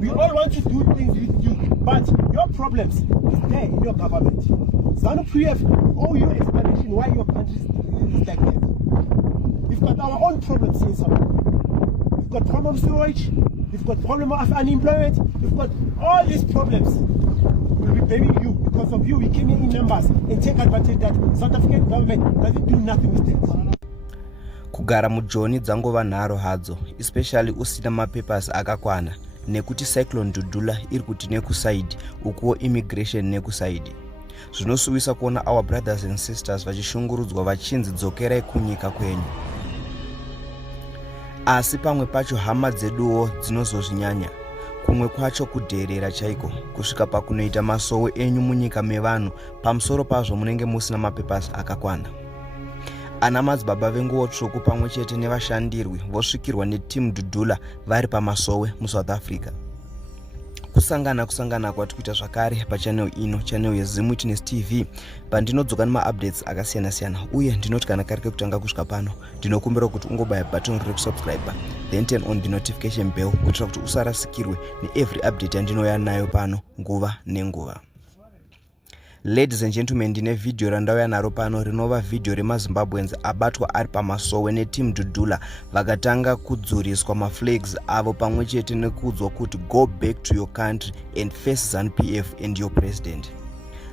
We all want to do things with you, but your problems is there in your government. ZANU-PF owe you explanation why your country is like that. We've got our own problems in South Africa. We've got problems with sewage, we've got problem of unemployment, we've got all these problems. We'll be blaming you. Because of you, we came here in numbers and take advantage that South African government doesn't do nothing with it. Kugara mujoni dzangova nharo hadzo, especially usina mapapers akakwana, nekuti cyclone Dudula iri kuti nekusaidi, ukuwo immigration nekusaidi. Zvinosuwisa kuona our brothers and sisters vachishungurudzwa vachinzi dzokerai kunyika kwenyu. Asi pamwe pacho hama dzeduwo dzinozozvinyanya. Kumwe kwacho kudherera chaiko, kusvika pakunoita masowe enyu munyika mevanhu, pamusoro pazvo munenge musina mapapers akakwana. Ana madzibaba venguwo tsvuku pamwe chete nevashandirwi vosvikirwa netimu Dudula vari pamasowe muSouth Africa. Kusangana kwati kuita zvakare pachannel ino, channel yeZim Witness TV, pandinodzoka nemaupdates akasiyana-siyana, uye ndinoti kana kari kekutanga kusvika pano, ndinokumbira kuti ungobaya button rekusubscribe, then turn on the notification bell kuitira kuti usarasikirwe neevery update yandinouya nayo pano nguva nenguva. Ladies and gentlemen, ndine video randauya naro pano rinova video remaZimbabweans abatwa ari pamasowe netimu Dudula vakatanga kudzuriswa maflags avo pamwe chete nekuudzwa kuti go back to your country and face ZANU-PF and your president.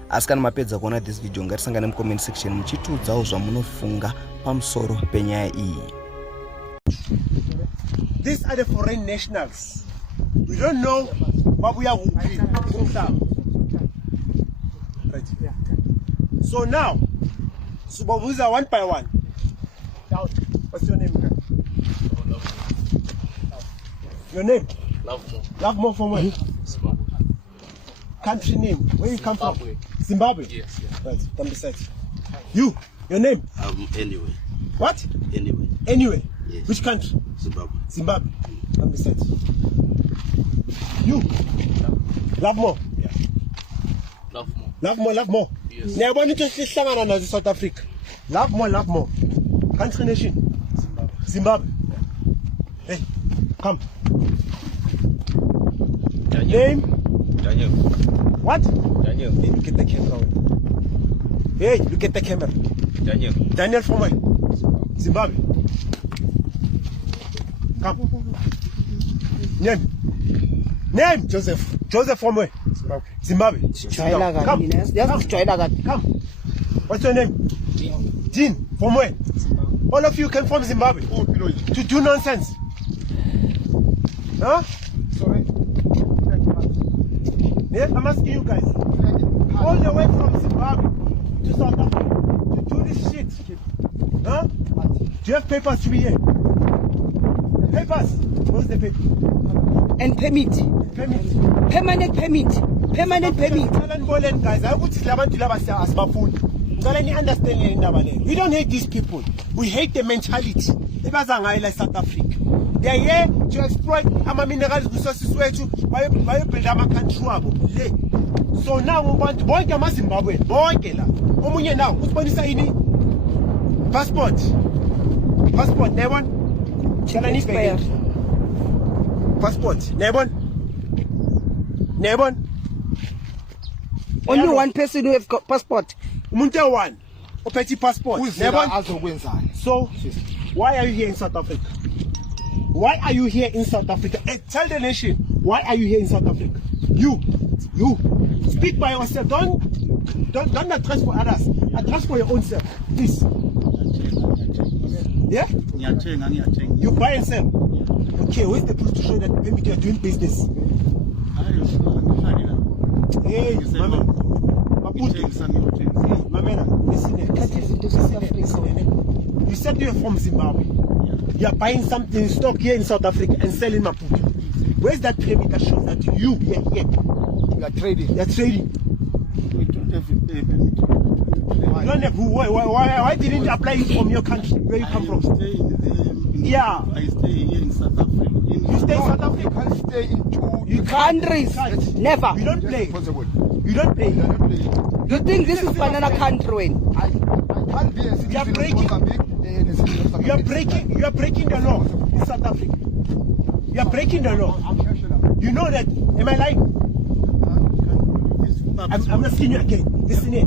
Asi kana mapedza kuona this video, ngatisangane mucomment section muchitiudzawo zvamunofunga pamusoro penyaya iyi. These are the foreign nationals. We don't know what we are doing. Right. Yeah. So now, Subabuza one by one. Down. What's your name? Your name? Lovemore. Lovemore from where? Zimbabwe. Country name? Where you come from? Zimbabwe. Yes. Yeah. Right. Come beside. You. Your name? Anyway. What? Anyway. Anyway. Yes. Which country? Zimbabwe. Zimbabwe. Come beside. You. Lovemore. Yeah. Lovemore. Lovemore. Yes. Never need to hlangana nazo South Africa. Lovemore. Country nation? Zimbabwe. Yeah. Hey, come. Daniel. Name? Daniel. What? Daniel. Hey, look at the camera. Hey, look at the camera. Daniel. Daniel from where? Zimbabwe. Come. Name? Joseph. Joseph from where? Zimbabwe. Come. What's your name? Jean. From where? All of you came from Zimbabwe to do nonsense. Huh? Sorry. Yeah, I'm asking you guys. All the way from Zimbabwe to South Africa to do this shit. Huh? Do you have papers to be here? Papers? What's the paper? And permit. Permanent permit. Guys, I would say we don't hate these people. We hate the mentality. South Africa. They are here to exploit our mineral resources where you build our country. So now we want to Zimbabwe. Now, who's going to say passport? Passport, Nebon? Passport, Nebon? Only one person who have got passport. Munte one. Opeti passport. So, why are you here in South Africa? Why are you here in South Africa? And tell the nation, why are you here in South Africa? You. Speak by yourself. Don't address for others. Address for your own self. Please. Yeah? You buy and sell. Okay, where's the proof to show that maybe you are doing business? Hey, listen. You said you're from Zimbabwe. You are buying something stock here in South Africa and selling Maputo. Where's that permit that shows that you are here? You are trading. You are trading. We don't have a permit. You don't have why didn't you apply it from your country where you come from? I stay here in South Africa. You stay in South Africa? You can't stay in two countries. Never. You don't play. Possible. You don't play. You think this is banana country? I can't be a citizen of Mozambique. You are breaking the law in South Africa. You are breaking the law. I'm sure. You know that. Am I lying? I'm asking you again. Listen here.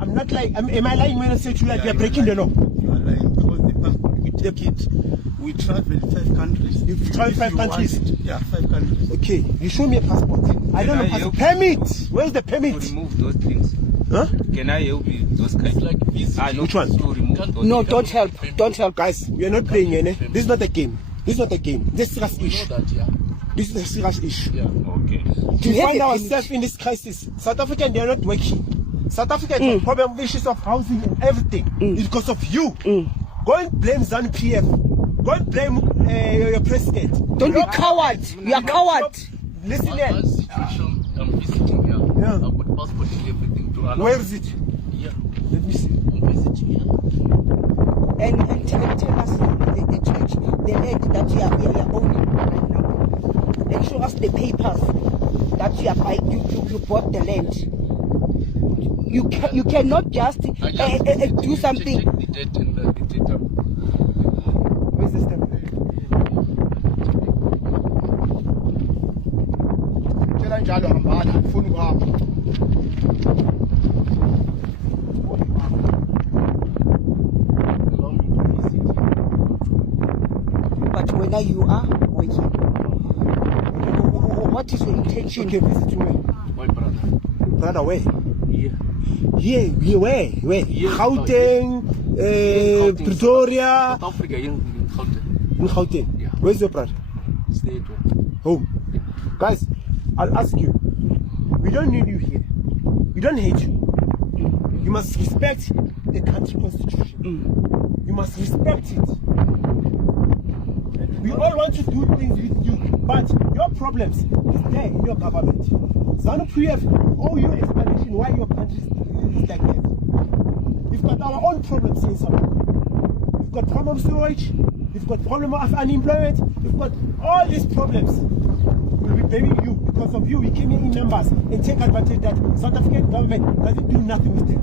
I'm not lying. Am I lying when I say to you that you're breaking the law? You are lying because the passport we take it. We travel 5 countries. You've traveled 5 countries? Yeah, 5 countries. Okay, you show me a passport. I don't know passport. Permit. Where's the permit? Remove those things. Huh? Can I help you? Those kinds like visa. Which one? So remove those No, things. don't help. Don't help. Guys, we are not playing, eh? This is not a game. This is not a game. This is a serious issue. This is a serious issue. Okay. Do We you have find a ourselves in this crisis. South Africa, they are not working. South Africa has a problem with issues of housing and everything. It's because of you. Go and blame ZANU-PF. Go and blame your president. Don't be Your coward. You are coward. Listen here. Situation I'm visiting here. Yeah. I've got passport and everything to allow. Where is it? Yeah. Let me see. I'm visiting here. And tell us the church, the land that you are owning right now. And show us the papers that you are buying. You bought the land. You cannot just do something. Check the date and the date up. Where's the stamp? Tshela njalo hambana ngifuna ukuhamba. Allow me to visit here. But when you are working, what is your intention? Okay, visit where? My brother. Brother, where? Here. Here, where? Here. Gauteng, Gauteng, Pretoria, South Africa, in Gauteng. in Gauteng. Yeah. Where's your brother? Stay at home. Home. Guys, I'll ask you. We don't need you here. We don't hate you. You must respect the country constitution. You must respect it. We all want to do things with you, but your problems is there in your government. ZANU-PF owe you explanation why your country is like that. We've got our own problems in South Africa. We've got problem of sewage, we've got problem of unemployment, we've got all these problems. We'll be blaming you. Because of you, we came here in numbers and take advantage that South African government doesn't do nothing with it.